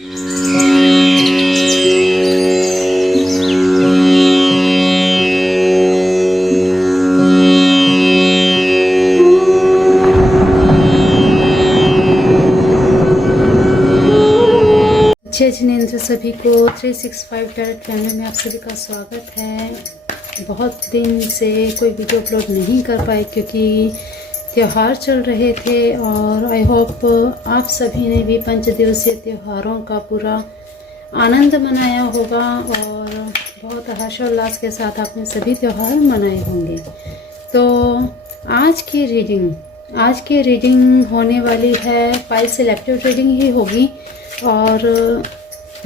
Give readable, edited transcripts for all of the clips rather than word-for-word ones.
जय जिनेंद्र, सभी को 365 डायरेक्ट फैमिली में आप सभी का स्वागत है। बहुत दिन से कोई वीडियो अपलोड नहीं कर पाए क्योंकि त्यौहार चल रहे थे और आई होप आप सभी ने भी 5 दिवसीय त्योहारों का पूरा आनंद मनाया होगा और बहुत हर्षोल्लास के साथ आपने सभी त्यौहार मनाए होंगे। तो आज की रीडिंग होने वाली है, पाइल सिलेक्टिव रीडिंग ही होगी और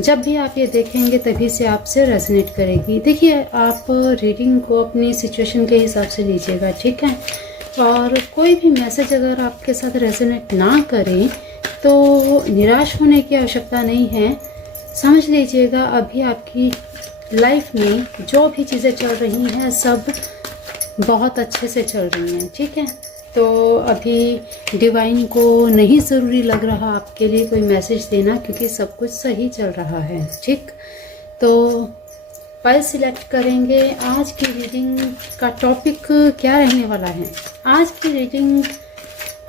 जब भी आप ये देखेंगे तभी से आपसे रेजोनेट करेगी। देखिए, आप रीडिंग को अपनी सिचुएशन के हिसाब से लीजिएगा, ठीक है। और कोई भी मैसेज अगर आपके साथ रेजोनेट ना करे तो निराश होने की आवश्यकता नहीं है। समझ लीजिएगा अभी आपकी लाइफ में जो भी चीज़ें चल रही हैं सब बहुत अच्छे से चल रही हैं, ठीक है। तो अभी डिवाइन को नहीं ज़रूरी लग रहा आपके लिए कोई मैसेज देना क्योंकि सब कुछ सही चल रहा है, ठीक। तो पाइल सिलेक्ट करेंगे। आज की रीडिंग का टॉपिक क्या रहने वाला है? आज की रीडिंग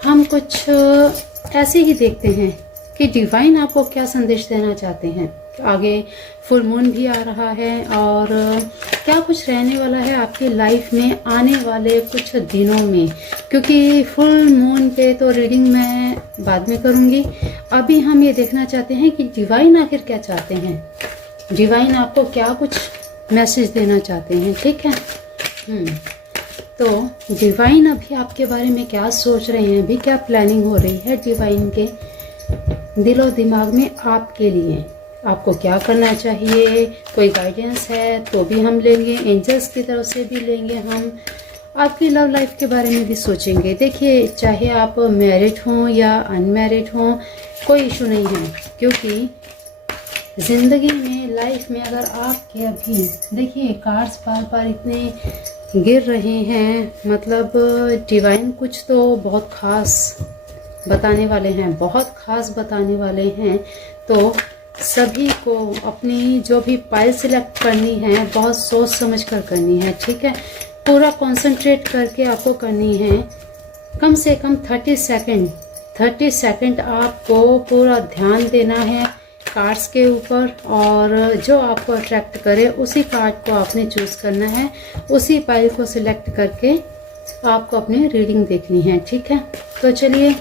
हम कुछ ऐसे ही देखते हैं कि डिवाइन आपको क्या संदेश देना चाहते हैं। आगे फुल मून भी आ रहा है और क्या कुछ रहने वाला है आपकी लाइफ में आने वाले कुछ दिनों में, क्योंकि फुल मून पे तो रीडिंग मैं बाद में करूँगी। अभी हम ये देखना चाहते हैं कि डिवाइन आखिर क्या चाहते हैं, डिवाइन आपको क्या कुछ मैसेज देना चाहते हैं, ठीक है। तो डिवाइन अभी आपके बारे में क्या सोच रहे हैं, अभी क्या प्लानिंग हो रही है डिवाइन के दिलो दिमाग में आपके लिए, आपको क्या करना चाहिए। कोई गाइडेंस है तो भी हम लेंगे, एंजल्स की तरफ से भी लेंगे, हम आपकी लव लाइफ के बारे में भी सोचेंगे। देखिए, चाहे आप मैरिड हों या अनमैरिड हों, कोई इशू नहीं है, क्योंकि ज़िंदगी में, लाइफ में अगर आपके अभी देखिए कार्ड्स बार बार इतने गिर रहे हैं, मतलब डिवाइन कुछ तो बहुत ख़ास बताने वाले हैं, बहुत ख़ास बताने वाले हैं। तो सभी को अपनी जो भी पाइल सिलेक्ट करनी है बहुत सोच समझ कर करनी है, ठीक है। पूरा कंसंट्रेट करके आपको करनी है। कम से कम 30 सेकंड आपको पूरा ध्यान देना है कार्ड्स के ऊपर और जो आपको अट्रैक्ट करे उसी कार्ड को आपने चूज़ करना है, उसी पाइल को सिलेक्ट करके आपको अपनी रीडिंग देखनी है, ठीक है। तो चलिए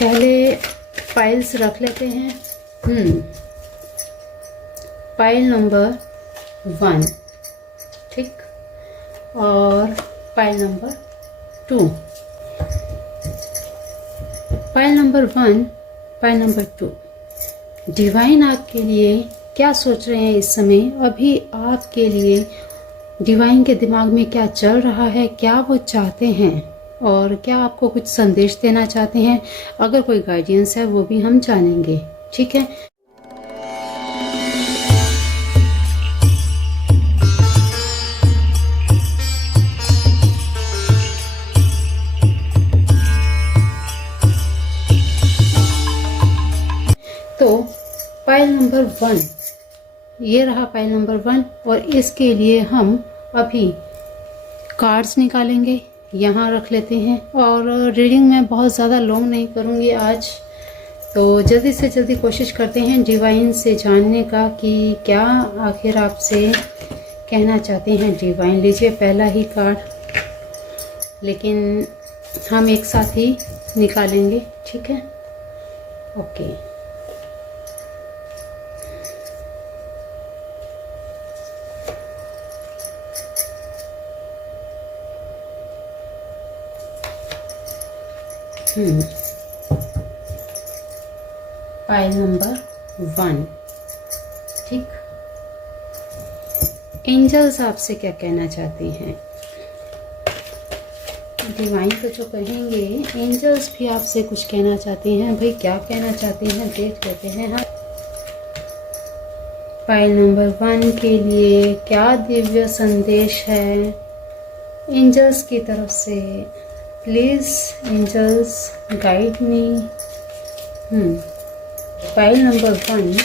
पहले पाइल्स रख लेते हैं। पाइल नंबर 1, ठीक, और pile number 2। Pile number 1, pile number 2। Divine आपके लिए क्या सोच रहे हैं इस समय, अभी आपके लिए डिवाइन के दिमाग में क्या चल रहा है, क्या वो चाहते हैं और क्या आपको कुछ संदेश देना चाहते हैं। अगर कोई गाइडेंस है वो भी हम जानेंगे, ठीक है। तो पाइल नंबर 1, ये रहा पाइल नंबर 1 और इसके लिए हम अभी कार्ड्स निकालेंगे, यहाँ रख लेते हैं। और रीडिंग मैं बहुत ज़्यादा लॉन्ग नहीं करूँगी आज, तो जल्दी से जल्दी कोशिश करते हैं डिवाइन से जानने का कि क्या आखिर आपसे कहना चाहते हैं डिवाइन। लीजिए पहला ही कार्ड, लेकिन हम एक साथ ही निकालेंगे, ठीक है, ओके। पाइल नंबर 1, ठीक। एंजल्स आपसे क्या कहना चाहती हैं, डिवाइन तो जो कहेंगे, एंजल्स भी आपसे कुछ कहना चाहती हैं। भाई क्या कहना चाहती हैं देख लेते हैं हम। पाइल नंबर 1 के लिए क्या दिव्य संदेश है एंजल्स की तरफ से। Please angels guide me. File number 1,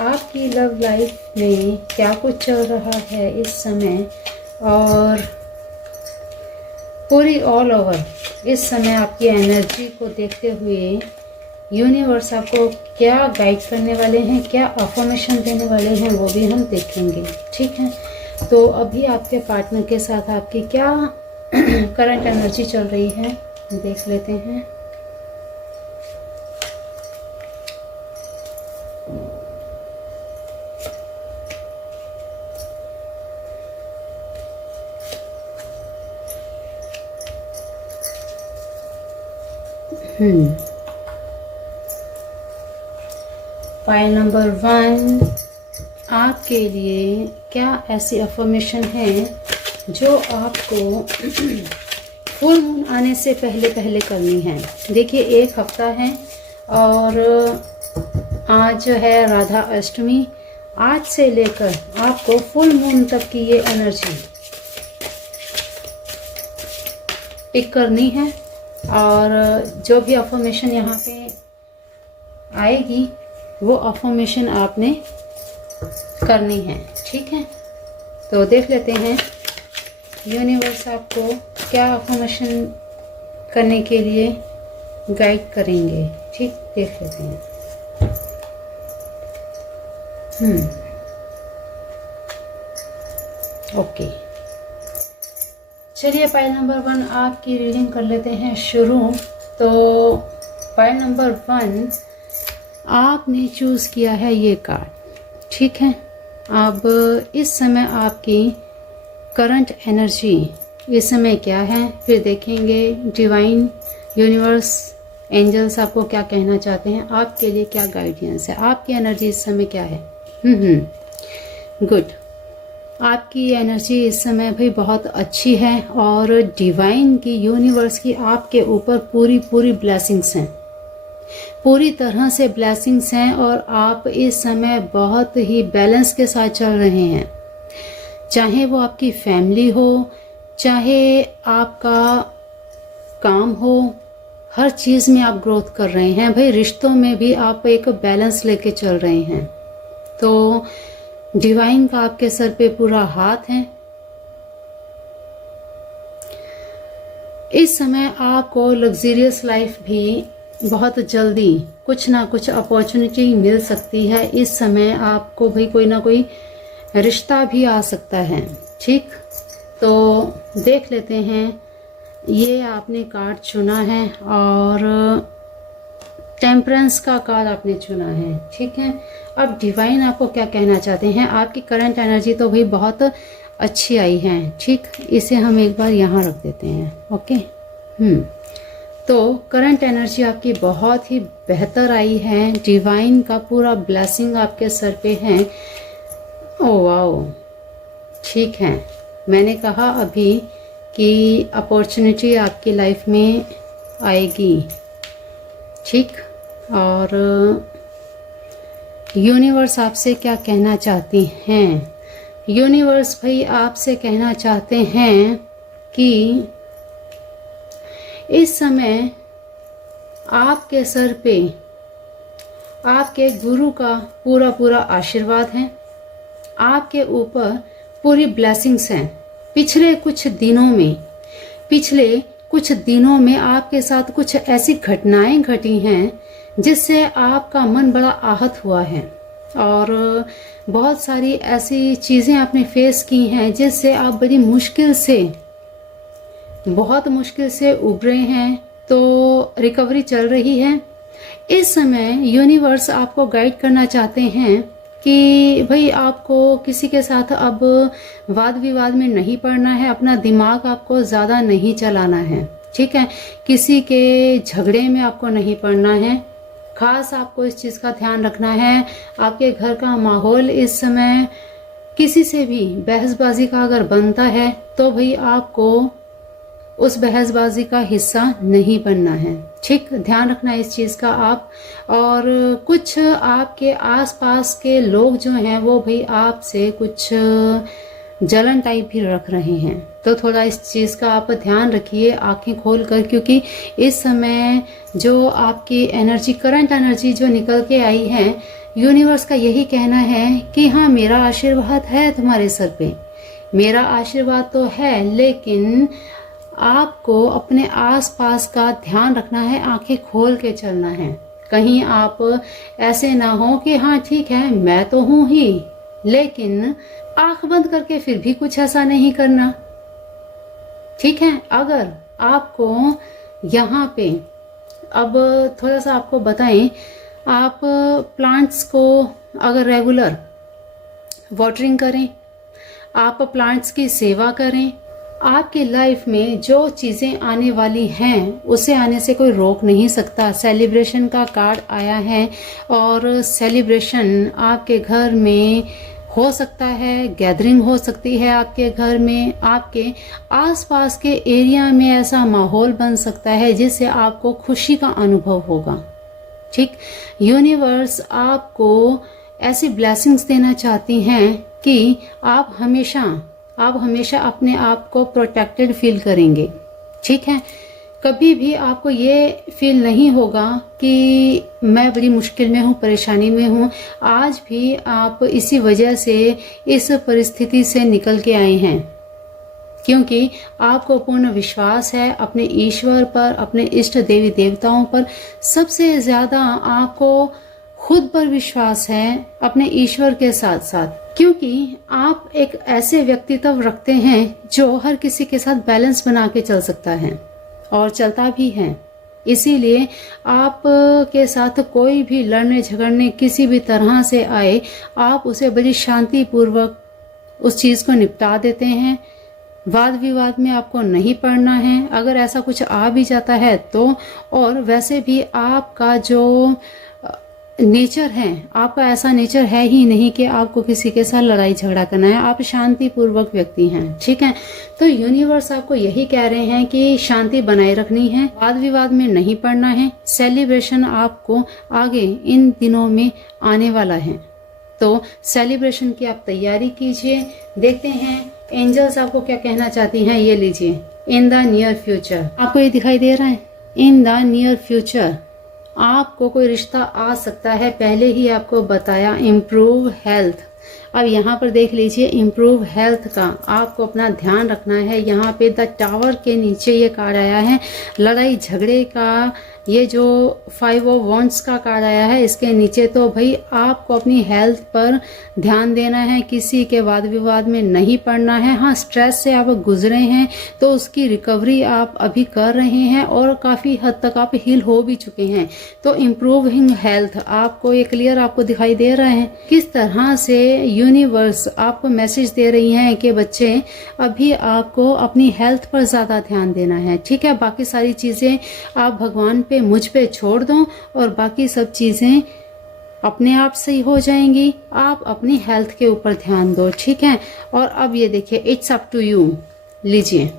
आपकी लव लाइफ में क्या कुछ चल रहा है इस समय, और पूरी ऑल ओवर इस समय आपकी एनर्जी को देखते हुए यूनिवर्स आपको क्या गाइड करने वाले हैं, क्या अफर्मेशन देने वाले हैं, वो भी हम देखेंगे। ठीक है, तो अभी आपके पार्टनर के साथ आपकी क्या करंट एनर्जी चल रही है देख लेते हैं। फाइल नंबर 1, आपके लिए क्या ऐसी अफर्मेशन है जो आपको फुल मून आने से पहले पहले करनी है। देखिए 1 हफ्ता है और आज है राधा अष्टमी। आज से लेकर आपको फुल मून तक की ये एनर्जी पिक करनी है, और जो भी अफर्मेशन यहाँ पे आएगी वो अफर्मेशन आपने करनी है। ठीक है, तो देख लेते हैं यूनिवर्स आपको क्या अफर्मेशन करने के लिए गाइड करेंगे। ठीक, देख लेते हैं। ओके, चलिए फाइल नंबर 1 आपकी रीडिंग कर लेते हैं शुरू। तो फाइल नंबर 1 आपने चूज़ किया है ये कार्ड। ठीक है, अब इस समय आपकी करंट एनर्जी इस समय क्या है, फिर देखेंगे डिवाइन यूनिवर्स एंजल्स आपको क्या कहना चाहते हैं, आपके लिए क्या गाइडेंस है, आपकी एनर्जी इस समय क्या है। गुड, आपकी एनर्जी इस समय भी बहुत अच्छी है और डिवाइन की, यूनिवर्स की आपके ऊपर पूरी पूरी ब्लेसिंग्स हैं, पूरी तरह से ब्लेसिंग्स हैं, और आप इस समय बहुत ही बैलेंस के साथ चल रहे हैं। चाहे वो आपकी फैमिली हो, चाहे आपका काम हो, हर चीज़ में आप ग्रोथ कर रहे हैं। भाई रिश्तों में भी आप एक बैलेंस लेके चल रहे हैं। तो डिवाइन का आपके सर पे पूरा हाथ है। इस समय आपको लग्जरियस लाइफ भी बहुत जल्दी कुछ ना कुछ अपॉर्चुनिटी मिल सकती है। इस समय आपको भी कोई ना कोई रिश्ता भी आ सकता है। ठीक, तो देख लेते हैं। ये आपने कार्ड चुना है और टेम्परेंस का कार्ड आपने चुना है। ठीक है, अब डिवाइन आपको क्या कहना चाहते हैं। आपकी करंट एनर्जी तो भाई बहुत अच्छी आई है। ठीक, इसे हम एक बार यहाँ रख देते हैं। ओके, तो करंट एनर्जी आपकी बहुत ही बेहतर आई है। डिवाइन का पूरा ब्लेसिंग आपके सर पे है। ओ वाओ, ठीक है, मैंने कहा अभी कि अपॉर्चुनिटी आपकी लाइफ में आएगी। ठीक, और यूनिवर्स आपसे क्या कहना चाहती हैं। यूनिवर्स भाई आपसे कहना चाहते हैं कि इस समय आपके सर पे आपके गुरु का पूरा पूरा आशीर्वाद है, आपके ऊपर पूरी ब्लेसिंग्स हैं। पिछले कुछ दिनों में आपके साथ कुछ ऐसी घटनाएं घटी हैं जिससे आपका मन बड़ा आहत हुआ है, और बहुत सारी ऐसी चीज़ें आपने फेस की हैं जिससे आप बड़ी बहुत मुश्किल से उभरे हैं। तो रिकवरी चल रही है। इस समय यूनिवर्स आपको गाइड करना चाहते हैं कि भाई आपको किसी के साथ अब वाद विवाद में नहीं पड़ना है, अपना दिमाग आपको ज़्यादा नहीं चलाना है। ठीक है, किसी के झगड़े में आपको नहीं पड़ना है। खास आपको इस चीज़ का ध्यान रखना है। आपके घर का माहौल इस समय किसी से भी बहसबाजी का अगर बनता है तो भाई आपको उस बहसबाजी का हिस्सा नहीं बनना है। ठीक, ध्यान रखना इस चीज़ का आप। और कुछ आपके आसपास के लोग जो हैं वो भाई आपसे कुछ जलन टाइप भी रख रहे हैं, तो थोड़ा इस चीज़ का आप ध्यान रखिए आंखें खोल कर, क्योंकि इस समय जो आपकी एनर्जी, करंट एनर्जी जो निकल के आई है, यूनिवर्स का यही कहना है कि हाँ, मेरा आशीर्वाद है तुम्हारे सर पे, मेरा आशीर्वाद तो है, लेकिन आपको अपने आसपास का ध्यान रखना है, आंखें खोल के चलना है। कहीं आप ऐसे ना हो कि हाँ ठीक है मैं तो हूं ही, लेकिन आंख बंद करके फिर भी कुछ ऐसा नहीं करना। ठीक है, अगर आपको यहाँ पे अब थोड़ा सा आपको बताएं, आप प्लांट्स को अगर रेगुलर वाटरिंग करें, आप प्लांट्स की सेवा करें, आपकी लाइफ में जो चीज़ें आने वाली हैं उसे आने से कोई रोक नहीं सकता। सेलिब्रेशन का कार्ड आया है और सेलिब्रेशन आपके घर में हो सकता है, गैदरिंग हो सकती है आपके घर में, आपके आसपास के एरिया में ऐसा माहौल बन सकता है जिससे आपको खुशी का अनुभव होगा। ठीक, यूनिवर्स आपको ऐसी ब्लेसिंग्स देना चाहती हैं कि आप हमेशा अपने आप को प्रोटेक्टेड फील करेंगे। ठीक है, कभी भी आपको ये फील नहीं होगा कि मैं बड़ी मुश्किल में हूँ, परेशानी में हूँ। आज भी आप इसी वजह से इस परिस्थिति से निकल के आए हैं, क्योंकि आपको पूर्ण विश्वास है अपने ईश्वर पर, अपने इष्ट देवी देवताओं पर। सबसे ज्यादा आपको खुद पर विश्वास है अपने ईश्वर के साथ साथ, क्योंकि आप एक ऐसे व्यक्तित्व रखते हैं जो हर किसी के साथ बैलेंस बना के चल सकता है और चलता भी है। इसीलिए आप के साथ कोई भी लड़ने झगड़ने किसी भी तरह से आए, आप उसे बड़ी शांति पूर्वक उस चीज को निपटा देते हैं। वाद विवाद में आपको नहीं पड़ना है, अगर ऐसा कुछ आ भी जाता है तो। और वैसे भी आपका जो नेचर है, आपका ऐसा नेचर है ही नहीं कि आपको किसी के साथ लड़ाई झगड़ा करना है, आप शांति पूर्वक व्यक्ति हैं। ठीक है, तो यूनिवर्स आपको यही कह रहे हैं कि शांति बनाए रखनी है, वाद विवाद में नहीं पड़ना है। सेलिब्रेशन आपको आगे इन दिनों में आने वाला है, तो सेलिब्रेशन की आप तैयारी कीजिए। देखते हैं एंजल्स आपको क्या कहना चाहती हैं। ये लीजिए, इन द नियर फ्यूचर, आपको ये दिखाई दे रहा है, इन द नियर फ्यूचर आपको कोई रिश्ता आ सकता है। पहले ही आपको बताया इम्प्रूव हेल्थ। अब यहाँ पर देख लीजिए, इम्प्रूव हेल्थ का आपको अपना ध्यान रखना है। यहाँ पे द टावर के नीचे ये कार्ड आया है, लड़ाई झगड़े का। ये जो 5 ऑफ वॉन्ड्स का कार्ड आया है, इसके नीचे तो भाई आपको अपनी हेल्थ पर ध्यान देना है, किसी के वाद विवाद में नहीं पड़ना है। हाँ, स्ट्रेस से आप गुजरे हैं तो उसकी रिकवरी आप अभी कर रहे हैं और काफ़ी हद तक आप हील हो भी चुके हैं। तो इम्प्रूविंग हेल्थ आपको ये क्लियर आपको दिखाई दे रहा है किस तरह से यूनिवर्स आपको मैसेज दे रही है कि बच्चे अभी आपको अपनी हेल्थ पर ज़्यादा ध्यान देना है। ठीक है, बाकी सारी चीज़ें आप भगवान पे, मुझ पे छोड़ दो और बाकी सब चीज़ें अपने आप सही हो जाएंगी। आप अपनी हेल्थ के ऊपर ध्यान दो। ठीक है, और अब ये देखिए, इट्स अप टू यू। लीजिए,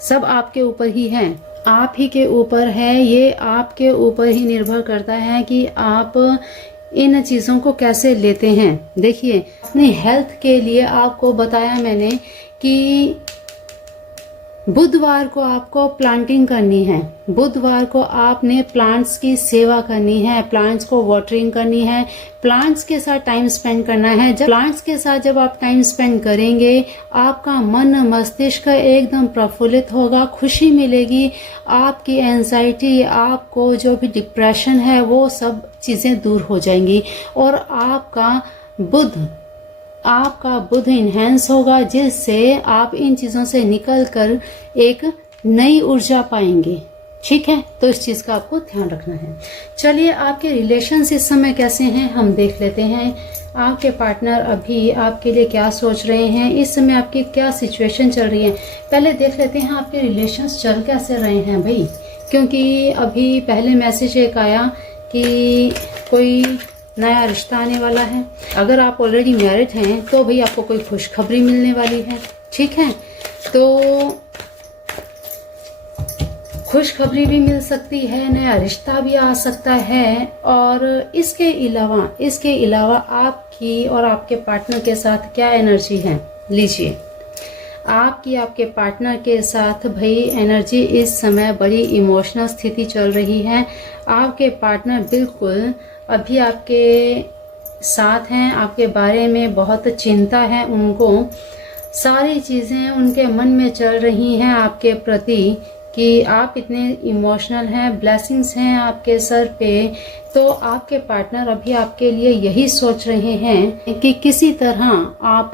सब आपके ऊपर ही है, आप ही के ऊपर है, ये आपके ऊपर ही निर्भर करता है कि आप इन चीज़ों को कैसे लेते हैं। देखिए, अपनी हेल्थ के लिए आपको बताया मैंने कि बुधवार को आपको प्लांटिंग करनी है, बुधवार को आपने प्लांट्स की सेवा करनी है, प्लांट्स को वाटरिंग करनी है, प्लांट्स के साथ टाइम स्पेंड करना है। जब प्लांट्स के साथ जब आप टाइम स्पेंड करेंगे, आपका मन मस्तिष्क एकदम प्रफुल्लित होगा, खुशी मिलेगी, आपकी एंजाइटी, आपको जो भी डिप्रेशन है वो सब चीज़ें दूर हो जाएंगी और आपका बुध इन्हेंस होगा, जिससे आप इन चीज़ों से निकलकर एक नई ऊर्जा पाएंगे। ठीक है, तो इस चीज़ का आपको ध्यान रखना है। चलिए, आपके रिलेशंस इस समय कैसे हैं हम देख लेते हैं। आपके पार्टनर अभी आपके लिए क्या सोच रहे हैं, इस समय आपकी क्या सिचुएशन चल रही है। पहले देख लेते हैं आपके रिलेशंस चल कैसे रहे हैं भाई, क्योंकि अभी पहले मैसेज एक आया कि कोई नया रिश्ता आने वाला है। अगर आप ऑलरेडी मैरिड हैं तो भाई आपको कोई खुशखबरी मिलने वाली है। ठीक है, तो खुशखबरी भी मिल सकती है, नया रिश्ता भी आ सकता है। और इसके अलावा आपकी और आपके पार्टनर के साथ क्या एनर्जी है, लीजिए। आपकी आपके पार्टनर के साथ भाई एनर्जी इस समय बड़ी इमोशनल स्थिति चल रही है। आपके पार्टनर बिल्कुल अभी आपके साथ हैं, आपके बारे में बहुत चिंता है उनको। सारी चीज़ें उनके मन में चल रही हैं आपके प्रति कि आप इतने इमोशनल हैं, ब्लेसिंग्स हैं आपके सर पे। तो आपके पार्टनर अभी आपके लिए यही सोच रहे हैं कि किसी तरह आप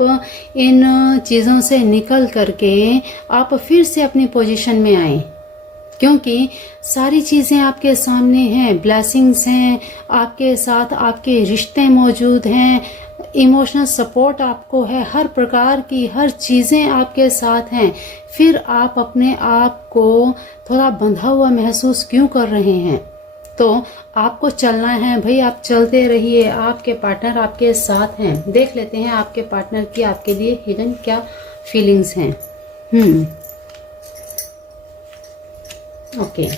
इन चीज़ों से निकल करके आप फिर से अपनी पोजीशन में आए, क्योंकि सारी चीज़ें आपके सामने हैं, ब्लेसिंग्स हैं आपके साथ, आपके रिश्ते मौजूद हैं, इमोशनल सपोर्ट आपको है, हर प्रकार की हर चीज़ें आपके साथ हैं। फिर आप अपने आप को थोड़ा बंधा हुआ महसूस क्यों कर रहे हैं? तो आपको चलना है भाई, आप चलते रहिए, आपके पार्टनर आपके साथ हैं। देख लेते हैं आपके पार्टनर की आपके लिए हिडन क्या फीलिंग्स हैं। Okay,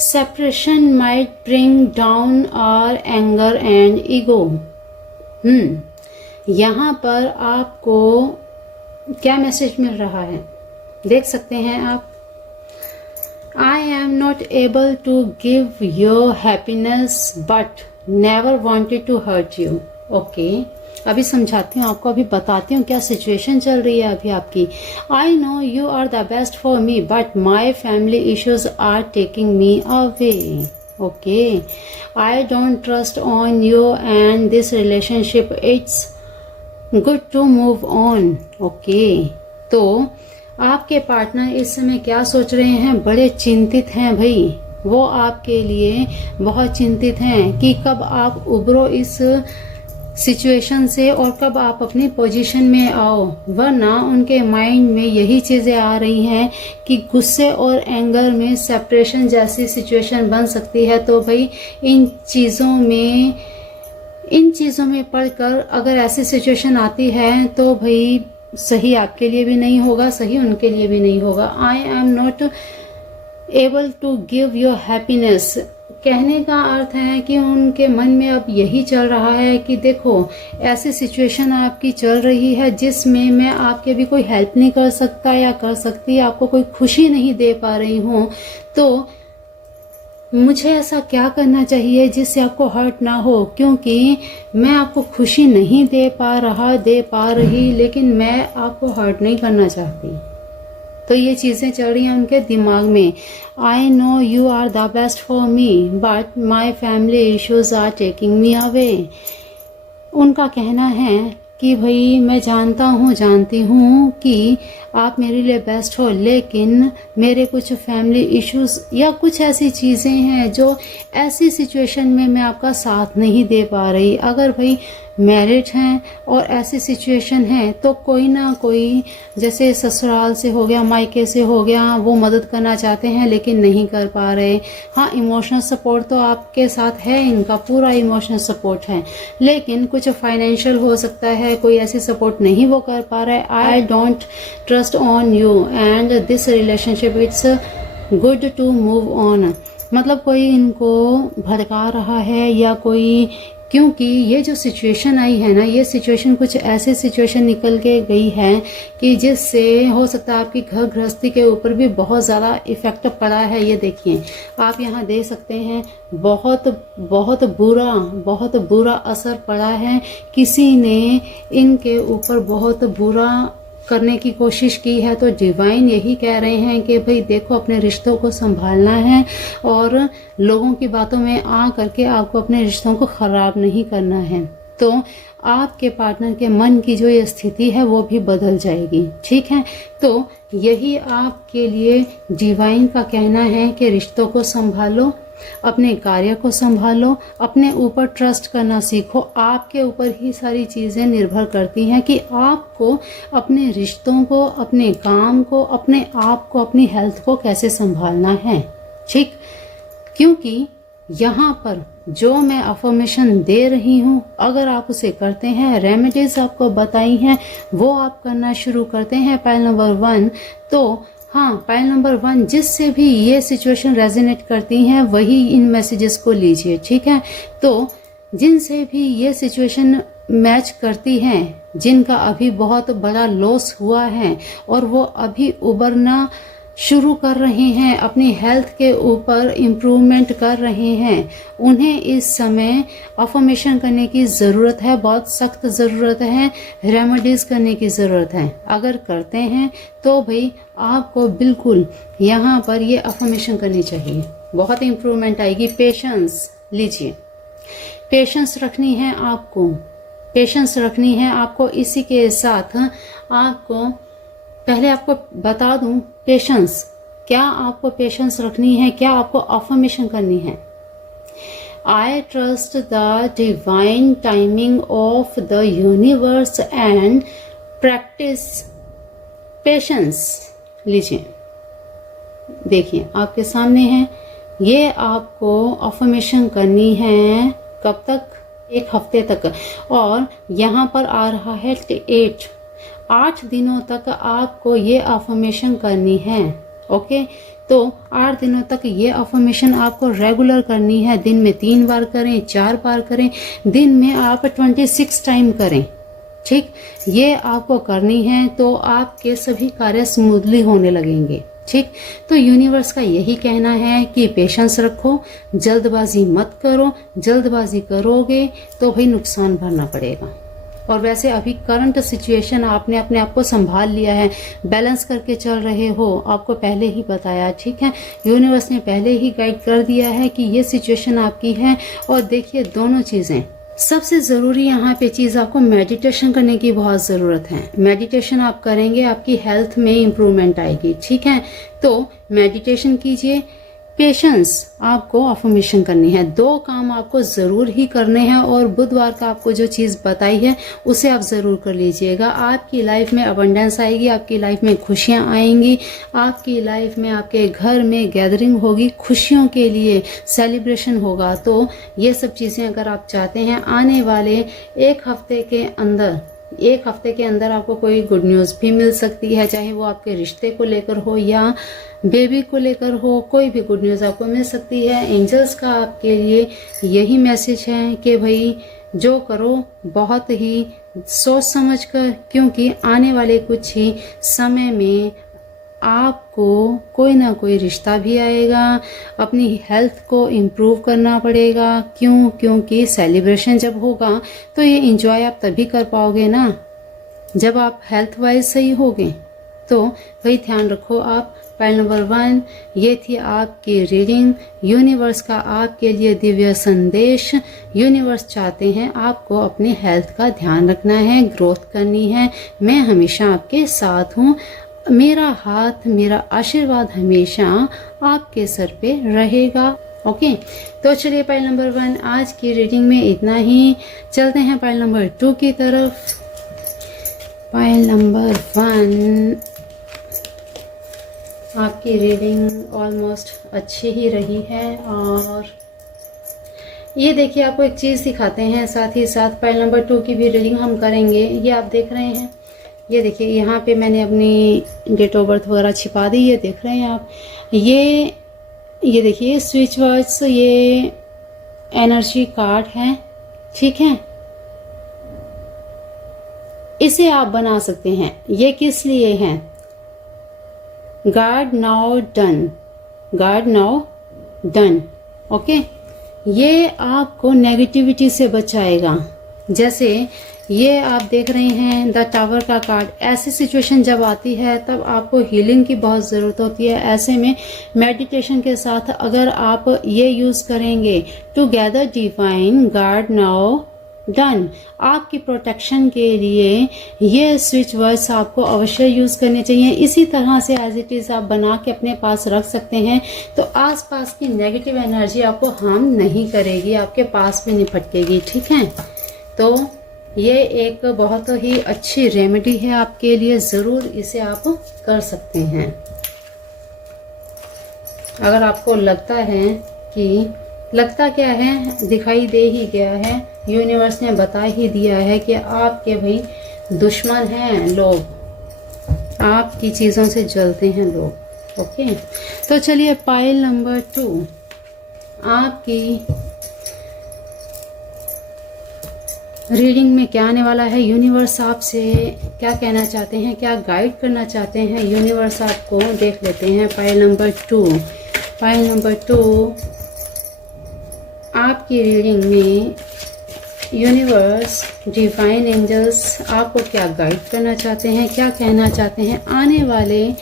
separation might bring down our anger and ego. यहाँ पर आपको क्या मैसेज मिल रहा है देख सकते हैं आप। I am not able to give your happiness but never wanted to hurt you. Okay, अभी समझाती हूँ आपको, अभी बताती हूँ क्या सिचुएशन चल रही है अभी आपकी। I know you are the best for me but my family issues are taking me away. Okay, I don't trust on you and this relationship, it's good to move on. Okay, तो आपके partner इस समय क्या सोच रहे हैं? बड़े चिंतित हैं भाई, वो आपके लिए बहुत चिंतित हैं कि कब आप उभरो इस सिचुएशन से और कब आप अपनी पोजीशन में आओ। वरना उनके माइंड में यही चीजें आ रही हैं कि गुस्से और एंगर में सेपरेशन जैसी सिचुएशन बन सकती है। तो भाई इन चीज़ों में पढ़कर अगर ऐसी सिचुएशन आती है तो भाई सही आपके लिए भी नहीं होगा, सही उनके लिए भी नहीं होगा। I am not able to give your happiness, कहने का अर्थ है कि उनके मन में अब यही चल रहा है कि देखो ऐसी सिचुएशन आपकी चल रही है जिसमें मैं आपकी अभी कोई हेल्प नहीं कर सकता या कर सकती, आपको कोई खुशी नहीं दे पा रही हूँ। तो मुझे ऐसा क्या करना चाहिए जिससे आपको हर्ट ना हो, क्योंकि मैं आपको खुशी नहीं दे पा रही, लेकिन मैं आपको हर्ट नहीं करना चाहती। तो ये चीज़ें चल रही हैं उनके दिमाग में। I know you are the best for me but my family issues are taking me away. उनका कहना है कि भाई मैं जानती हूँ कि आप मेरे लिए बेस्ट हो, लेकिन मेरे कुछ फैमिली इश्यूज या कुछ ऐसी चीज़ें हैं जो ऐसी सिचुएशन में मैं आपका साथ नहीं दे पा रही। अगर भाई मैरिड हैं और ऐसी सिचुएशन है तो कोई ना कोई, जैसे ससुराल से हो गया, मायके से हो गया, वो मदद करना चाहते हैं लेकिन नहीं कर पा रहे। हाँ, इमोशनल सपोर्ट तो आपके साथ है, इनका पूरा इमोशनल सपोर्ट है, लेकिन कुछ फाइनेंशियल हो सकता है, कोई ऐसी सपोर्ट नहीं वो कर पा रहा है। I don't trust on you and this relationship, it's good to move on. मतलब कोई इनको भड़का रहा है या कोई, क्योंकि ये जो सिचुएशन आई है ना, ये सिचुएशन कुछ ऐसे सिचुएशन निकल के गई है कि जिससे हो सकता है आपकी घर गृहस्थी के ऊपर भी बहुत ज़्यादा इफेक्ट पड़ा है। ये देखिए आप यहाँ देख सकते हैं, बहुत बुरा असर पड़ा है। किसी ने इनके ऊपर बहुत बुरा करने की कोशिश की है। तो डिवाइन यही कह रहे हैं कि भाई देखो, अपने रिश्तों को संभालना है और लोगों की बातों में आ करके आपको अपने रिश्तों को खराब नहीं करना है। तो आपके पार्टनर के मन की जो ये स्थिति है वो भी बदल जाएगी, ठीक है। तो यही आपके लिए डिवाइन का कहना है कि रिश्तों को संभालो, अपने कार्य को संभालो, अपने ऊपर ट्रस्ट करना सीखो। आपके ऊपर ही सारी चीज़ें निर्भर करती हैं कि आपको अपने रिश्तों को, अपने काम को, अपने आप को, अपनी हेल्थ को कैसे संभालना है, ठीक। क्योंकि यहाँ पर जो मैं अफर्मेशन दे रही हूँ, अगर आप उसे करते हैं, रेमेडीज आपको बताई हैं, वो आप करना शुरू करते हैं, पाइल नंबर 1, तो हाँ, पाइल नंबर 1 जिससे भी ये सिचुएशन रेजोनेट करती हैं वही इन मैसेजेस को लीजिए, ठीक है। तो जिनसे भी ये सिचुएशन मैच करती हैं, जिनका अभी बहुत बड़ा लॉस हुआ है और वो अभी उबरना शुरू कर रहे हैं, अपनी हेल्थ के ऊपर इम्प्रूवमेंट कर रहे हैं, उन्हें इस समय अफर्मेशन करने की ज़रूरत है, बहुत सख्त ज़रूरत है, रेमेडीज़ करने की ज़रूरत है। अगर करते हैं तो भाई आपको बिल्कुल यहाँ पर ये अफर्मेशन करनी चाहिए, बहुत इम्प्रूवमेंट आएगी। पेशेंस लीजिए, पेशेंस रखनी है आपको, पेशेंस रखनी है आपको। इसी के साथ आपको पहले आपको बता दूं, पेशेंस क्या आपको पेशेंस रखनी है, क्या आपको अफर्मेशन करनी है। I trust the divine timing of the universe and practice patience. लीजिए, देखिए आपके सामने है, ये आपको अफर्मेशन करनी है कब तक, 1 हफ्ते तक। और यहाँ पर आ रहा है 8 दिनों तक आपको ये अफर्मेशन करनी है। ओके, तो 8 दिनों तक ये अफर्मेशन आपको रेगुलर करनी है। दिन में 3 बार करें, 4 बार करें, दिन में आप 26 टाइम करें। ठीक, ये आपको करनी है तो आपके सभी कार्य स्मूथली होने लगेंगे। ठीक, तो यूनिवर्स का यही कहना है कि पेशेंस रखो, जल्दबाजी मत करो, जल्दबाजी करोगे तो भाई नुकसान भरना पड़ेगा। और वैसे अभी करंट सिचुएशन आपने अपने आप को संभाल लिया है, बैलेंस करके चल रहे हो, आपको पहले ही बताया। ठीक है, यूनिवर्स ने पहले ही गाइड कर दिया है कि ये सिचुएशन आपकी है। और देखिए दोनों चीज़ें, सबसे ज़रूरी यहाँ पे चीज़, आपको मेडिटेशन करने की बहुत ज़रूरत है। मेडिटेशन आप करेंगे, आपकी हेल्थ में इम्प्रूवमेंट आएगी। ठीक है, तो मेडिटेशन कीजिए, पेशेंस आपको अफर्मेशन करनी है। 2 काम आपको ज़रूर ही करने हैं और बुधवार का आपको जो चीज़ बताई है उसे आप ज़रूर कर लीजिएगा। आपकी लाइफ में अबंडेंस आएगी, आपकी लाइफ में खुशियाँ आएंगी, आपकी लाइफ में आपके घर में गैदरिंग होगी, खुशियों के लिए सेलिब्रेशन होगा। तो ये सब चीज़ें अगर आप चाहते हैं, आने वाले 1 हफ्ते के अंदर आपको कोई गुड न्यूज़ भी मिल सकती है, चाहे वो आपके रिश्ते को लेकर हो या बेबी को लेकर हो, कोई भी गुड न्यूज़ आपको मिल सकती है। एंजल्स का आपके लिए यही मैसेज है कि भाई जो करो बहुत ही सोच समझ कर, क्योंकि आने वाले कुछ ही समय में आपको कोई ना कोई रिश्ता भी आएगा, अपनी हेल्थ को इम्प्रूव करना पड़ेगा। क्योंकि सेलिब्रेशन जब होगा तो ये एंजॉय आप तभी कर पाओगे ना जब आप हेल्थ वाइज सही होगे। तो वही ध्यान रखो आप। फाइल नंबर 1 ये थी आपकी रीडिंग। यूनिवर्स का आपके लिए दिव्य संदेश। यूनिवर्स चाहते हैं आपको अपने हेल्थ का ध्यान रखना है, ग्रोथ करनी है। मैं हमेशा आपके साथ हूँ, मेरा हाथ, मेरा आशीर्वाद हमेशा आपके सर पे रहेगा। ओके, तो चलिए फाइल नंबर 1 आज की रीडिंग में इतना ही। चलते हैं फाइल नंबर 2 की तरफ। फाइल नंबर 1 आपकी रीडिंग ऑलमोस्ट अच्छी ही रही है। और ये देखिए आपको एक चीज़ दिखाते हैं, साथ ही साथ फाइल नंबर 2 की भी रीडिंग हम करेंगे। ये आप देख रहे हैं, ये देखिए यहाँ पे मैंने अपनी डेट ऑफ बर्थ वगैरह छिपा दी, ये देख रहे हैं आप। ये देखिए स्विच वर्ड्स, ये एनर्जी कार्ड है। ठीक है, इसे आप बना सकते हैं। ये किस लिए है? Guard now done, guard now done. Okay, ये आपको नेगेटिविटी से बचाएगा। जैसे ये आप देख रहे हैं द टावर का कार्ड। ऐसी सिचुएशन जब आती है तब आपको हीलिंग की बहुत ज़रूरत होती है। ऐसे में मेडिटेशन के साथ अगर आप ये यूज़ करेंगे, together divine guard now done, आपकी प्रोटेक्शन के लिए ये स्विच वर्ड्स आपको अवश्य यूज़ करने चाहिए। इसी तरह से एज इट इज़ आप बना के अपने पास रख सकते हैं, तो आसपास की नेगेटिव एनर्जी आपको हार्म नहीं करेगी, आपके पास भी नहीं फटकेगी। ठीक है, तो ये एक बहुत ही अच्छी रेमेडी है आपके लिए, ज़रूर इसे आप कर सकते हैं। अगर आपको लगता है कि लगता क्या है, दिखाई दे ही गया है, यूनिवर्स ने बता ही दिया है कि आपके भाई दुश्मन हैं लोग, आपकी चीज़ों से जलते हैं लोग। ओके, तो चलिए पाइल नंबर 2 आपकी रीडिंग में क्या आने वाला है, यूनिवर्स आपसे क्या कहना चाहते हैं, क्या गाइड करना चाहते हैं यूनिवर्स आपको, देख लेते हैं। पाइल नंबर 2, पाइल नंबर 2 आपकी रीडिंग में यूनिवर्स, डिवाइन एंजल्स आपको क्या गाइड करना चाहते हैं, क्या कहना चाहते हैं आने वाले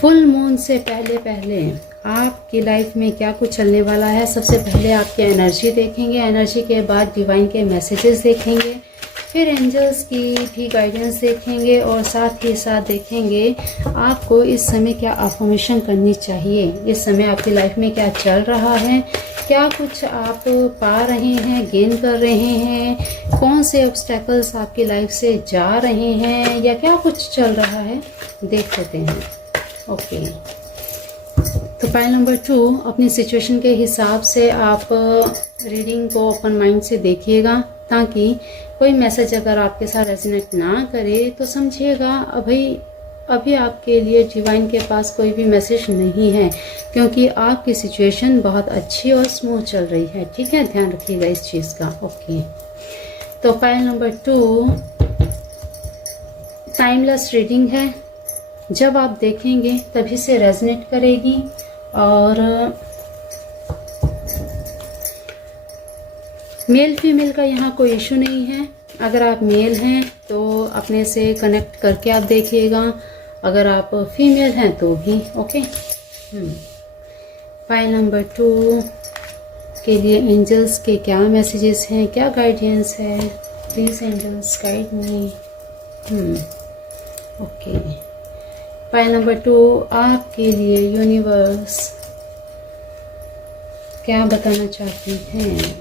फुल मून से पहले पहले आपकी लाइफ में क्या कुछ चलने वाला है। सबसे पहले आपकी एनर्जी देखेंगे, एनर्जी के बाद डिवाइन के मैसेजेस देखेंगे, फिर एंजल्स की भी गाइडेंस देखेंगे और साथ ही साथ देखेंगे आपको इस समय क्या अफर्मेशन करनी चाहिए, इस समय आपकी लाइफ में क्या चल रहा है, क्या कुछ आप पा रहे हैं, गेन कर रहे हैं, कौन से ऑब्स्टेकल्स आपकी लाइफ से जा रहे हैं या क्या कुछ चल रहा है, देख लेते हैं। ओके, तो पाइल नंबर 2 अपनी सिचुएशन के हिसाब से आप रीडिंग को ओपन माइंड से देखिएगा, ताकि कोई मैसेज अगर आपके साथ रेजोनेट ना करे तो समझिएगा अभी आपके लिए डिवाइन के पास कोई भी मैसेज नहीं है, क्योंकि आपकी सिचुएशन बहुत अच्छी और स्मूथ चल रही है। ठीक है, ध्यान रखिएगा इस चीज़ का। ओके, तो पाइल नंबर 2 टाइमलेस रीडिंग है, जब आप देखेंगे तभी से रेजोनेट करेगी और मेल फीमेल का यहाँ कोई इशू नहीं है। अगर आप मेल हैं तो अपने से कनेक्ट करके आप देखिएगा, अगर आप फीमेल हैं तो भी। ओके, पाइल नंबर 2 के लिए एंजल्स के क्या मैसेजेस हैं, क्या गाइडेंस है, please angels guide me. Okay, pile number 2 आपके लिए यूनिवर्स क्या बताना चाहती हैं।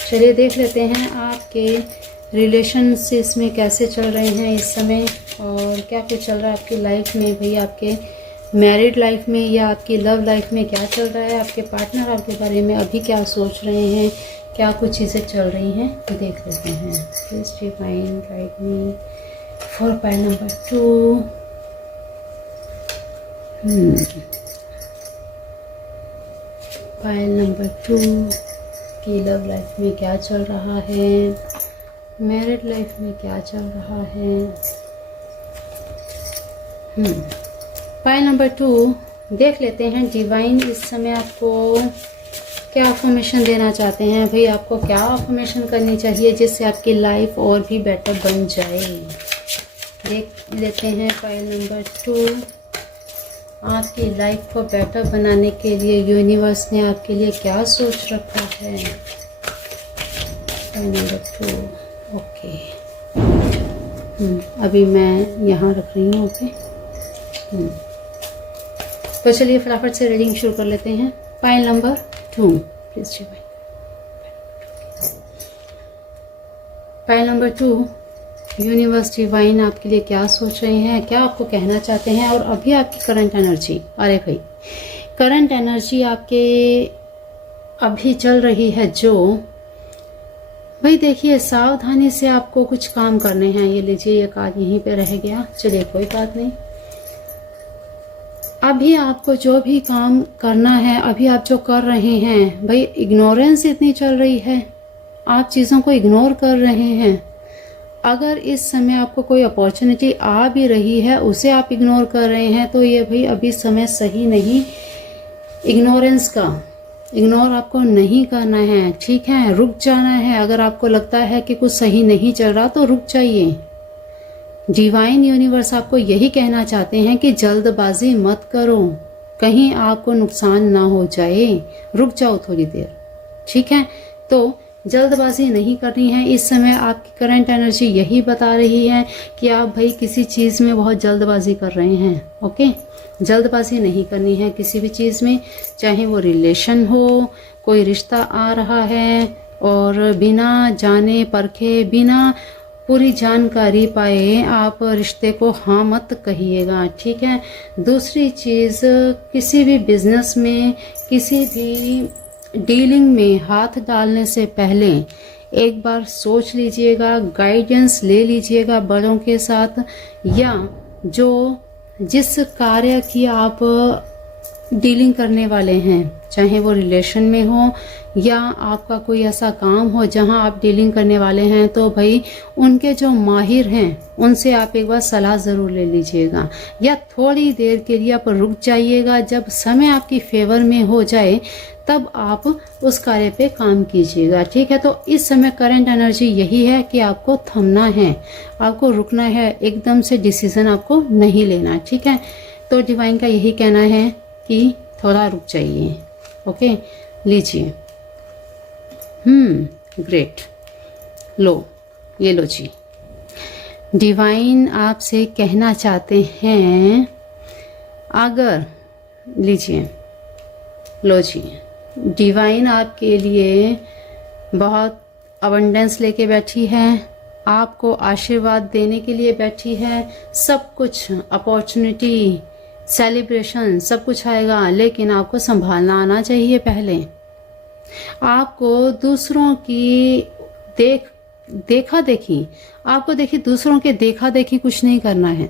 चलिए देख लेते हैं आपके रिलेशनशिप्स में कैसे चल रहे हैं इस समय और क्या कुछ चल रहा है आपकी लाइफ में। भाई आपके मैरिड लाइफ में या आपकी लव लाइफ में क्या चल रहा है, आपके पार्टनर आपके बारे में अभी क्या सोच रहे हैं, क्या कुछ चीज़ें चल रही हैं, देख लेते हैं। Please divine guide me for pile number 2। Pile number 2 की लव लाइफ में क्या चल रहा है, मैरिड लाइफ में क्या चल रहा है। पाइल नंबर 2 देख लेते हैं डिवाइन इस समय आपको क्या अफर्मेशन देना चाहते हैं। भाई आपको क्या अफर्मेशन करनी चाहिए जिससे आपकी लाइफ और भी बेटर बन जाए। देख लेते हैं पाइल नंबर 2 आपकी लाइफ को बेटर बनाने के लिए यूनिवर्स ने आपके लिए क्या सोच रखा है। पाइल नंबर 2 ओके, अभी मैं यहाँ रख रही हूँ। ओके, तो चलिए फटाफट से रीडिंग शुरू कर लेते हैं। Pile number 2 please divine. Pile number 2 universe divine आपके लिए क्या सोच रहे हैं, क्या आपको कहना चाहते हैं और अभी आपकी करंट एनर्जी। अरे भाई करंट एनर्जी आपके अभी चल रही है जो, भाई देखिए सावधानी से आपको कुछ काम करने हैं। ये लीजिए ये कार्ड यहीं पे रह गया, चलिए कोई बात नहीं। अभी आपको जो भी काम करना है, अभी आप जो कर रहे हैं, भाई इग्नोरेंस इतनी चल रही है, आप चीज़ों को इग्नोर कर रहे हैं। अगर इस समय आपको कोई अपॉर्चुनिटी आ भी रही है उसे आप इग्नोर कर रहे हैं, तो ये भाई अभी समय सही नहीं। इग्नोरेंस का इग्नोर आपको नहीं करना है, ठीक है, रुक जाना है। अगर आपको लगता है कि कुछ सही नहीं चल रहा तो रुक जाइए। डिवाइन यूनिवर्स आपको यही कहना चाहते हैं कि जल्दबाजी मत करो, कहीं आपको नुकसान ना हो जाए, रुक जाओ थोड़ी देर, ठीक है। तो जल्दबाजी नहीं करनी है इस समय। आपकी करंट एनर्जी यही बता रही है कि आप भाई किसी चीज़ में बहुत जल्दबाजी कर रहे हैं। ओके, जल्दबाजी नहीं करनी है किसी भी चीज़ में, चाहे वो रिलेशन हो, कोई रिश्ता आ रहा है और बिना जाने परखे, बिना पूरी जानकारी पाए आप रिश्ते को हाँ मत कहिएगा, ठीक है। दूसरी चीज़, किसी भी बिजनेस में, किसी भी डीलिंग में हाथ डालने से पहले एक बार सोच लीजिएगा, गाइडेंस ले लीजिएगा बड़ों के साथ, या जो जिस कार्य की आप डीलिंग करने वाले हैं, चाहे वो रिलेशन में हो या आपका कोई ऐसा काम हो जहां आप डीलिंग करने वाले हैं, तो भाई उनके जो माहिर हैं उनसे आप एक बार सलाह ज़रूर ले लीजिएगा, या थोड़ी देर के लिए आप रुक जाइएगा। जब समय आपकी फेवर में हो जाए तब आप उस कार्य पे काम कीजिएगा, ठीक है। तो इस समय करंट एनर्जी यही है कि आपको थमना है, आपको रुकना है, एकदम से डिसीजन आपको नहीं लेना, ठीक है। तो डिवाइन का यही कहना है कि थोड़ा रुक जाइए। ओके, लीजिए। ग्रेट, लो, ये लो जी। डिवाइन आपसे कहना चाहते हैं, अगर, लीजिए, लो जी, डिवाइन आपके लिए बहुत अबंडेंस लेके बैठी है, आपको आशीर्वाद देने के लिए बैठी है। सब कुछ, अपॉर्चुनिटी, सेलिब्रेशन, सब कुछ आएगा, लेकिन आपको संभालना आना चाहिए। पहले आपको दूसरों की देखा देखी, आपको देखिए दूसरों के देखा देखी कुछ नहीं करना है।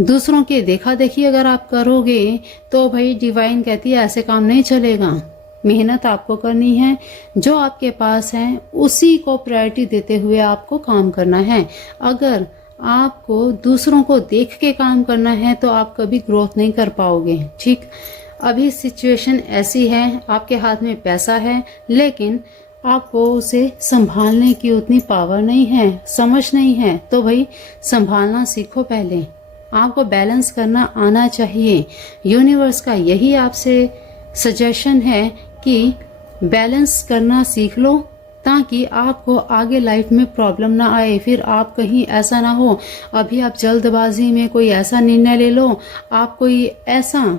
दूसरों के देखा देखी अगर आप करोगे तो भाई डिवाइन कहती है ऐसे काम नहीं चलेगा। मेहनत आपको करनी है, जो आपके पास है उसी को प्रायोरिटी देते हुए आपको काम करना है। अगर आपको दूसरों को देख के काम करना है तो आप कभी ग्रोथ नहीं कर पाओगे, ठीक। अभी सिचुएशन ऐसी है, आपके हाथ में पैसा है लेकिन आपको उसे संभालने की उतनी पावर नहीं है, समझ नहीं है, तो भाई संभालना सीखो। पहले आपको बैलेंस करना आना चाहिए। यूनिवर्स का यही आपसे सजेशन है कि बैलेंस करना सीख लो, ताकि आपको आगे लाइफ में प्रॉब्लम ना आए। फिर आप कहीं ऐसा ना हो, अभी आप जल्दबाजी में कोई ऐसा निर्णय ले लो, आप कोई ऐसा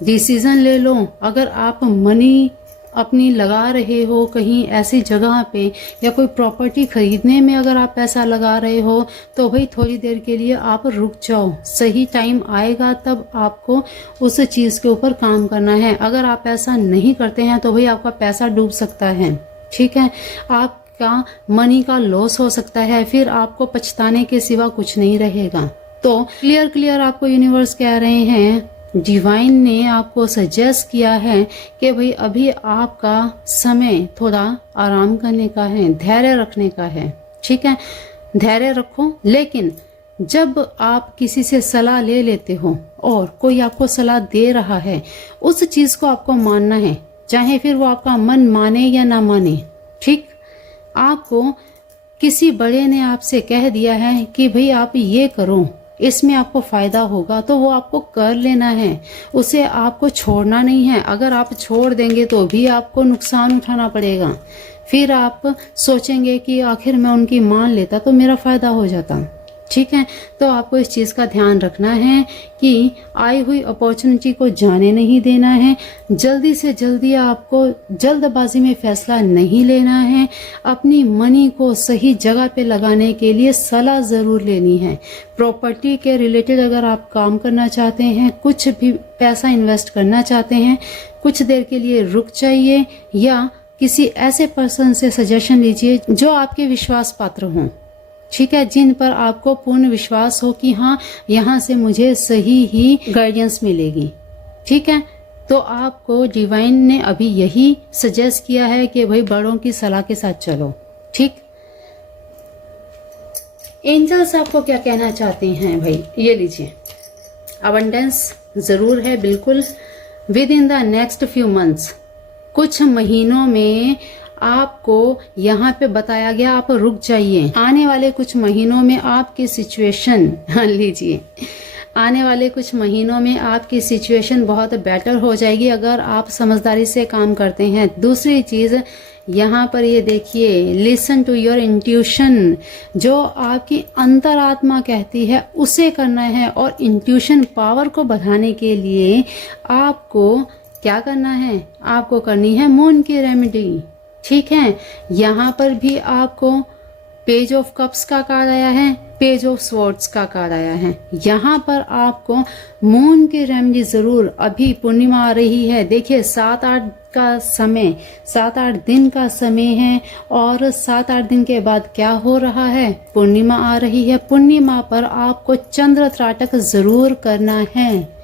डिसीजन ले लो, अगर आप मनी अपनी लगा रहे हो कहीं ऐसी जगह पे, या कोई प्रॉपर्टी खरीदने में अगर आप पैसा लगा रहे हो, तो भाई थोड़ी देर के लिए आप रुक जाओ। सही टाइम आएगा तब आपको उस चीज़ के ऊपर काम करना है। अगर आप ऐसा नहीं करते हैं तो भाई आपका पैसा डूब सकता है, ठीक है। आपका मनी का लॉस हो सकता है, फिर आपको पछताने के सिवा कुछ नहीं रहेगा। तो क्लियर आपको यूनिवर्स कह रहे हैं, डिवाइन ने आपको सजेस्ट किया है कि भाई अभी आपका समय थोड़ा आराम करने का है, धैर्य रखने का है, ठीक है। धैर्य रखो, लेकिन जब आप किसी से सलाह ले लेते हो और कोई आपको सलाह दे रहा है, उस चीज को आपको मानना है, चाहे फिर वो आपका मन माने या ना माने, ठीक। आपको किसी बड़े ने आपसे कह दिया है कि भाई आप ये करो, इसमें आपको फायदा होगा, तो वो आपको कर लेना है, उसे आपको छोड़ना नहीं है। अगर आप छोड़ देंगे तो भी आपको नुकसान उठाना पड़ेगा। फिर आप सोचेंगे कि आखिर मैं उनकी मान लेता तो मेरा फायदा हो जाता, ठीक है। तो आपको इस चीज़ का ध्यान रखना है कि आई हुई अपॉर्चुनिटी को जाने नहीं देना है। जल्दी से जल्दी आपको जल्दबाजी में फैसला नहीं लेना है। अपनी मनी को सही जगह पे लगाने के लिए सलाह ज़रूर लेनी है। प्रॉपर्टी के रिलेटेड अगर आप काम करना चाहते हैं, कुछ भी पैसा इन्वेस्ट करना चाहते हैं, कुछ देर के लिए रुक जाइए, या किसी ऐसे पर्सन से सजेशन लीजिए जो आपके विश्वास पात्र हों, ठीक है, जिन पर आपको पूर्ण विश्वास हो कि हाँ यहाँ से मुझे सही ही गाइडेंस मिलेगी, ठीक है। तो आपको डिवाइन ने अभी यही सजेस्ट किया है कि भाई बड़ों की सलाह के साथ चलो, ठीक। एंजल्स आपको क्या कहना चाहते हैं भाई, ये लीजिए। अबंडेंस जरूर है, बिल्कुल। With in the next few months, कुछ महीनों में आपको यहाँ पे बताया गया आप रुक जाइए। आने वाले कुछ महीनों में आपकी सिचुएशन, लीजिए, आने वाले कुछ महीनों में आपकी सिचुएशन बहुत बेटर हो जाएगी अगर आप समझदारी से काम करते हैं। दूसरी चीज़ यहाँ पर ये देखिए, लिसन टू योर इंट्यूशन, जो आपकी अंतरात्मा कहती है उसे करना है। और इंट्यूशन पावर को बढ़ाने के लिए आपको क्या करना है, आपको करनी है मून की रेमेडी, ठीक है। यहाँ पर भी आपको पेज ऑफ कप्स का कार्ड आया है, पेज ऑफ स्वॉर्ड्स का कार्ड आया है। यहाँ पर आपको मून की रेमेडी जरूर, अभी पूर्णिमा आ रही है, देखिए 7-8 का समय, 7-8 दिन का समय है, और 7-8 दिन के बाद क्या हो रहा है, पूर्णिमा आ रही है। पूर्णिमा पर आपको चंद्र त्राटक जरूर करना है।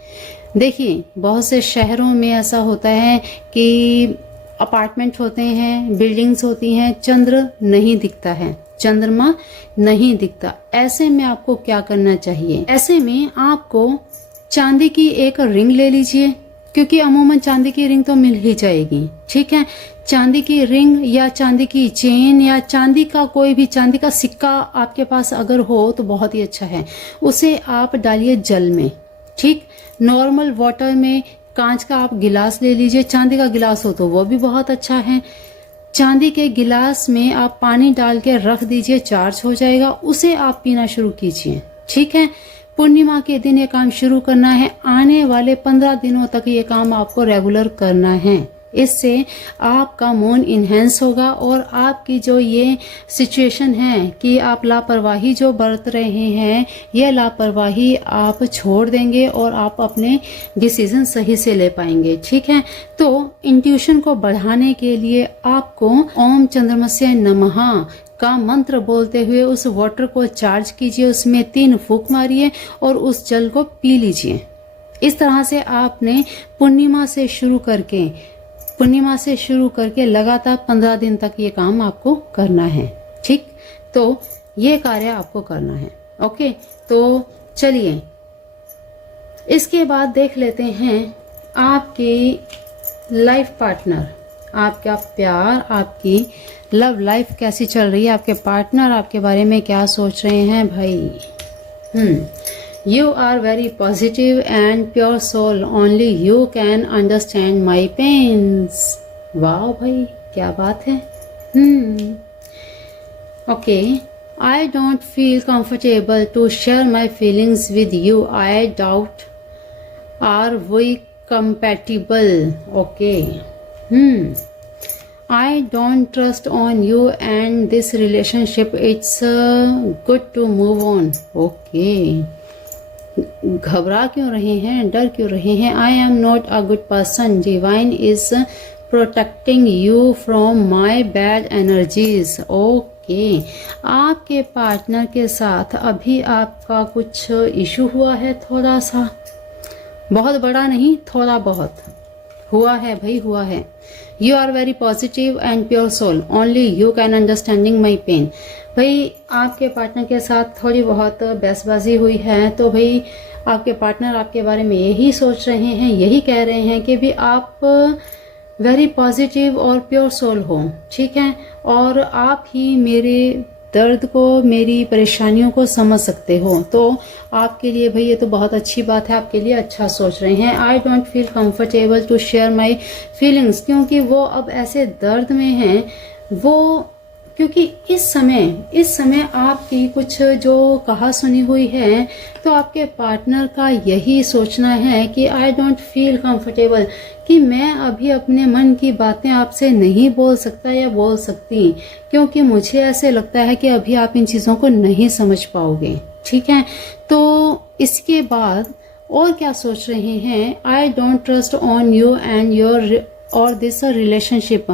देखिए बहुत से शहरों में ऐसा होता है कि अपार्टमेंट होते हैं, बिल्डिंग्स होती हैं, चंद्र नहीं दिखता है, चंद्रमा नहीं दिखता। ऐसे में आपको क्या करना चाहिए? ऐसे में आपको चांदी की एक रिंग ले लीजिए, क्योंकि अमूमन चांदी की रिंग तो मिल ही जाएगी, ठीक है। चांदी की रिंग या चांदी की चेन या चांदी का कोई भी चांदी का सिक्का आपके पास अगर हो तो बहुत ही अच्छा है। उसे आप डालिए जल में, ठीक, नॉर्मल वाटर में। कांच का आप गिलास ले लीजिए, चांदी का गिलास हो तो वो भी बहुत अच्छा है। चांदी के गिलास में आप पानी डाल के रख दीजिए, चार्ज हो जाएगा, उसे आप पीना शुरू कीजिए, ठीक है। पूर्णिमा के दिन ये काम शुरू करना है। आने वाले 15 दिनों तक ये काम आपको रेगुलर करना है। इससे आपका मूड इन्हेंस होगा और आपकी जो ये सिचुएशन है कि आप लापरवाही जो बरत रहे हैं, ये लापरवाही आप छोड़ देंगे और आप अपने डिसीजन सही से ले पाएंगे, ठीक है। तो इंट्यूशन को बढ़ाने के लिए आपको ओम चंद्रमस्य नमः का मंत्र बोलते हुए उस वाटर को चार्ज कीजिए, उसमें 3 फूंक मारिए और उस जल को पी लीजिए। इस तरह से आपने पूर्णिमा से शुरू करके लगातार 15 दिन तक ये काम आपको करना है, ठीक। तो ये कार्य आपको करना है, ओके। तो चलिए इसके बाद देख लेते हैं आपकी लाइफ पार्टनर, आपका प्यार, आपकी लव लाइफ कैसी चल रही है, आपके पार्टनर आपके बारे में क्या सोच रहे हैं भाई। You are very positive and pure soul. Only you can understand my pains. वाह भाई, क्या बात है। Okay. I don't feel comfortable to share my feelings with you. I doubt are we compatible? Okay. I don't trust on you and this relationship. It's good to move on. Okay. घबरा क्यों रहे हैं, डर क्यों रहे हैं? आई am not a good person, divine is protecting you from my bad energies. Okay, आपके partner के साथ अभी आपका कुछ इशू हुआ है, थोड़ा सा, बहुत बड़ा नहीं, थोड़ा बहुत हुआ है भाई, हुआ है। You are very positive and pure soul, only you can understanding my pain. भाई आपके पार्टनर के साथ थोड़ी बहुत बहसबाजी हुई है, तो भाई आपके पार्टनर आपके बारे में यही सोच रहे हैं, यही कह रहे हैं कि भी आप वेरी पॉजिटिव और प्योर सोल हो, ठीक है, और आप ही मेरे दर्द को, मेरी परेशानियों को समझ सकते हो। तो आपके लिए भाई ये तो बहुत अच्छी बात है, आपके लिए अच्छा सोच रहे हैं। I don't feel comfortable to share my feelings, क्योंकि वो अब ऐसे दर्द में हैं, वो क्योंकि इस समय आपकी कुछ जो कहा सुनी हुई है, तो आपके पार्टनर का यही सोचना है कि आई डोंट फील कंफर्टेबल, कि मैं अभी अपने मन की बातें आपसे नहीं बोल सकता या बोल सकती, क्योंकि मुझे ऐसे लगता है कि अभी आप इन चीज़ों को नहीं समझ पाओगे, ठीक है। तो इसके बाद और क्या सोच रहे हैं? I don't trust on you and your और दिस रिलेशनशिप।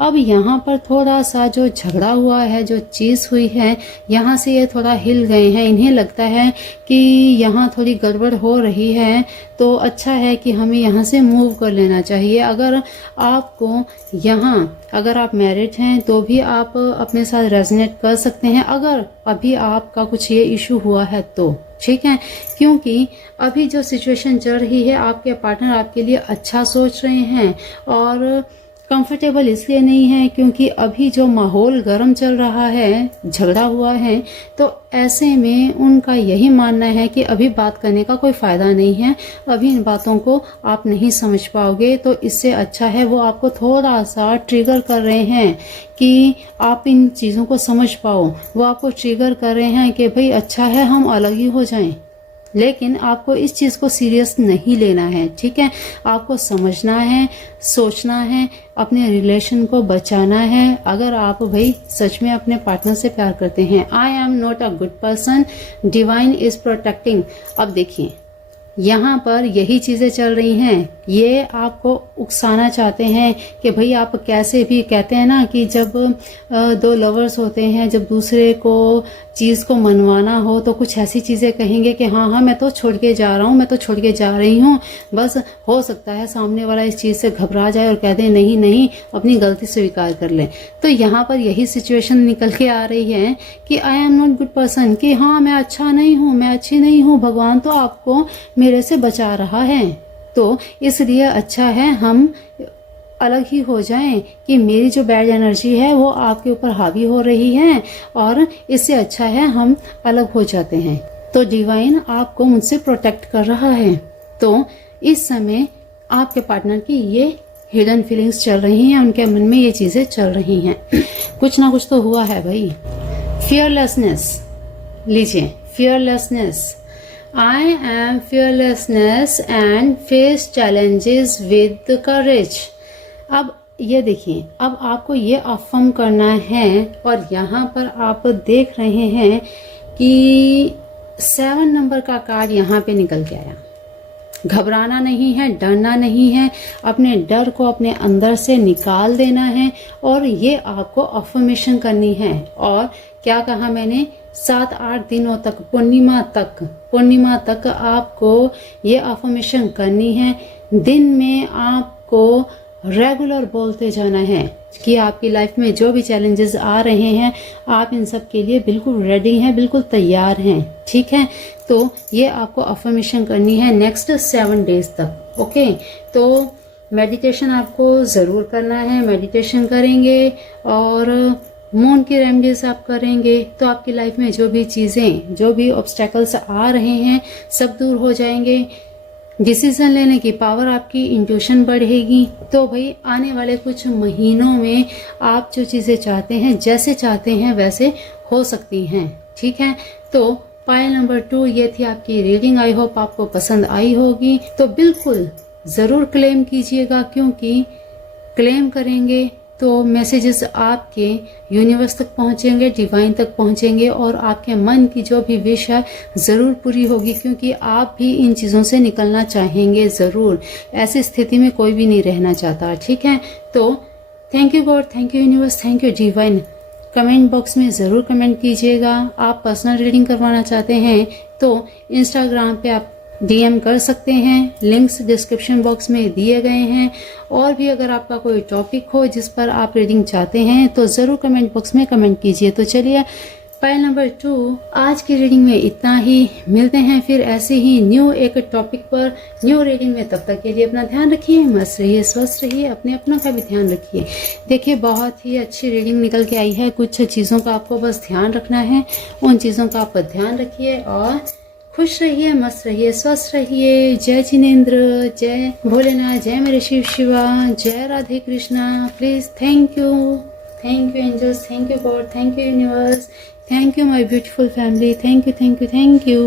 अब यहाँ पर थोड़ा सा जो झगड़ा हुआ है, जो चीज़ हुई है, यहाँ से ये थोड़ा हिल गए हैं, इन्हें लगता है कि यहाँ थोड़ी गड़बड़ हो रही है, तो अच्छा है कि हमें यहाँ से मूव कर लेना चाहिए। अगर आपको यहाँ, अगर आप मैरिड हैं तो भी आप अपने साथ रेजोनेट कर सकते हैं, अगर अभी आपका कुछ ये इशू हुआ है तो, ठीक है, क्योंकि अभी जो सिचुएशन चल रही है, आपके पार्टनर आपके लिए अच्छा सोच रहे हैं और कंफर्टेबल इसलिए नहीं है क्योंकि अभी जो माहौल गर्म चल रहा है, झगड़ा हुआ है, तो ऐसे में उनका यही मानना है कि अभी बात करने का कोई फ़ायदा नहीं है, अभी इन बातों को आप नहीं समझ पाओगे। तो इससे अच्छा है वो आपको थोड़ा सा ट्रिगर कर रहे हैं कि आप इन चीज़ों को समझ पाओ। वो आपको ट्रिगर कर रहे हैं कि भाई अच्छा है हम अलग ही हो जाएं, लेकिन आपको इस चीज़ को सीरियस नहीं लेना है, ठीक है। आपको समझना है, सोचना है, अपने रिलेशन को बचाना है, अगर आप भाई सच में अपने पार्टनर से प्यार करते हैं। आई am not a good person, divine is protecting. अब देखिए यहाँ पर यही चीजें चल रही हैं। ये आपको उकसाना चाहते हैं कि भाई आप कैसे भी, कहते हैं ना कि जब दो लवर्स होते हैं, जब दूसरे को चीज को मनवाना हो तो कुछ ऐसी चीजें कहेंगे कि हाँ हाँ मैं तो छोड़ के जा रहा हूँ, मैं तो छोड़ के जा रही हूँ। बस हो सकता है सामने वाला इस चीज से घबरा जाए और कह दे नहीं नहीं, अपनी गलती स्वीकार कर ले। तो यहाँ पर यही सिचुएशन निकल के आ रही है कि आई एम नॉट गुड पर्सन, कि हाँ मैं अच्छा नहीं हूँ, मैं अच्छी नहीं हूँ, भगवान तो आपको मेरे से बचा रहा है, तो इसलिए अच्छा है हम अलग ही हो जाएं कि मेरी जो बैड एनर्जी है वो आपके ऊपर हावी हो रही है, और इससे अच्छा है हम अलग हो जाते हैं। तो डिवाइन आपको मुझसे प्रोटेक्ट कर रहा है। तो इस समय आपके पार्टनर की ये हिडन फीलिंग्स चल रही हैं, उनके मन में ये चीजें चल रही हैं। कुछ ना कुछ तो हुआ है भाई। फियरलेसनेस लीजिए, fearlessness. I am fearlessness and face challenges with courage। अब ये देखिए, अब आपको ये अफर्म करना है, और यहाँ पर आप देख रहे हैं कि 7 नंबर का कार्ड यहाँ पे निकल के आया। घबराना नहीं है, डरना नहीं है, अपने डर को अपने अंदर से निकाल देना है, और ये आपको अफर्मेशन करनी है। और क्या कहा मैंने, 7-8 दिनों तक, पूर्णिमा तक आपको ये अफर्मेशन करनी है। दिन में आपको रेगुलर बोलते जाना है कि आपकी लाइफ में जो भी चैलेंजेस आ रहे हैं, आप इन सब के लिए बिल्कुल रेडी हैं, बिल्कुल तैयार हैं, ठीक है। तो ये आपको अफर्मेशन करनी है नेक्स्ट 7 डेज तक, ओके। तो मेडिटेशन आपको ज़रूर करना है, मेडिटेशन करेंगे और मून की रेमेडीज आप करेंगे तो आपकी लाइफ में जो भी चीज़ें, जो भी ऑब्स्टेकल्स आ रहे हैं, सब दूर हो जाएंगे। डिसीजन लेने की पावर आपकी, इंट्यूशन बढ़ेगी। तो भाई आने वाले कुछ महीनों में आप जो चीज़ें चाहते हैं, जैसे चाहते हैं वैसे हो सकती हैं, ठीक है। तो पाइल नंबर 2 ये थी आपकी रीडिंग। आई होप आपको पसंद आई होगी। तो बिल्कुल ज़रूर क्लेम कीजिएगा, क्योंकि क्लेम करेंगे तो मैसेजेस आपके यूनिवर्स तक पहुंचेंगे, डिवाइन तक पहुंचेंगे, और आपके मन की जो भी विश है ज़रूर पूरी होगी, क्योंकि आप भी इन चीज़ों से निकलना चाहेंगे ज़रूर। ऐसी स्थिति में कोई भी नहीं रहना चाहता, ठीक है। तो thank you God, thank you universe, thank you divine. Comment box में ज़रूर कमेंट कीजिएगा। आप पर्सनल रीडिंग करवाना चाहते हैं तो इंस्टाग्राम पे आप DM कर सकते हैं, लिंक्स डिस्क्रिप्शन बॉक्स में दिए गए हैं। और भी अगर आपका कोई टॉपिक हो जिस पर आप रीडिंग चाहते हैं तो ज़रूर कमेंट बॉक्स में कमेंट कीजिए। तो चलिए, पाइल नंबर 2 आज की रीडिंग में इतना ही। मिलते हैं फिर ऐसे ही न्यू एक टॉपिक पर, न्यू रीडिंग में। तब तक के लिए अपना ध्यान रखिए, मस्त रहिए, स्वस्थ रहिए, अपना का भी ध्यान रखिए। देखिए, बहुत ही अच्छी रीडिंग निकल के आई है। कुछ चीज़ों का आपको बस ध्यान रखना है, उन चीज़ों का आप ध्यान रखिए और खुश रहिए, मस्त रहिए, स्वस्थ रहिए। जय जिनेंद्र, जय भोलेनाथ, जय मेरे शिव शिवा, जय Radhe Krishna. Please thank you angels, thank you God, thank you universe, thank you my beautiful family, thank you.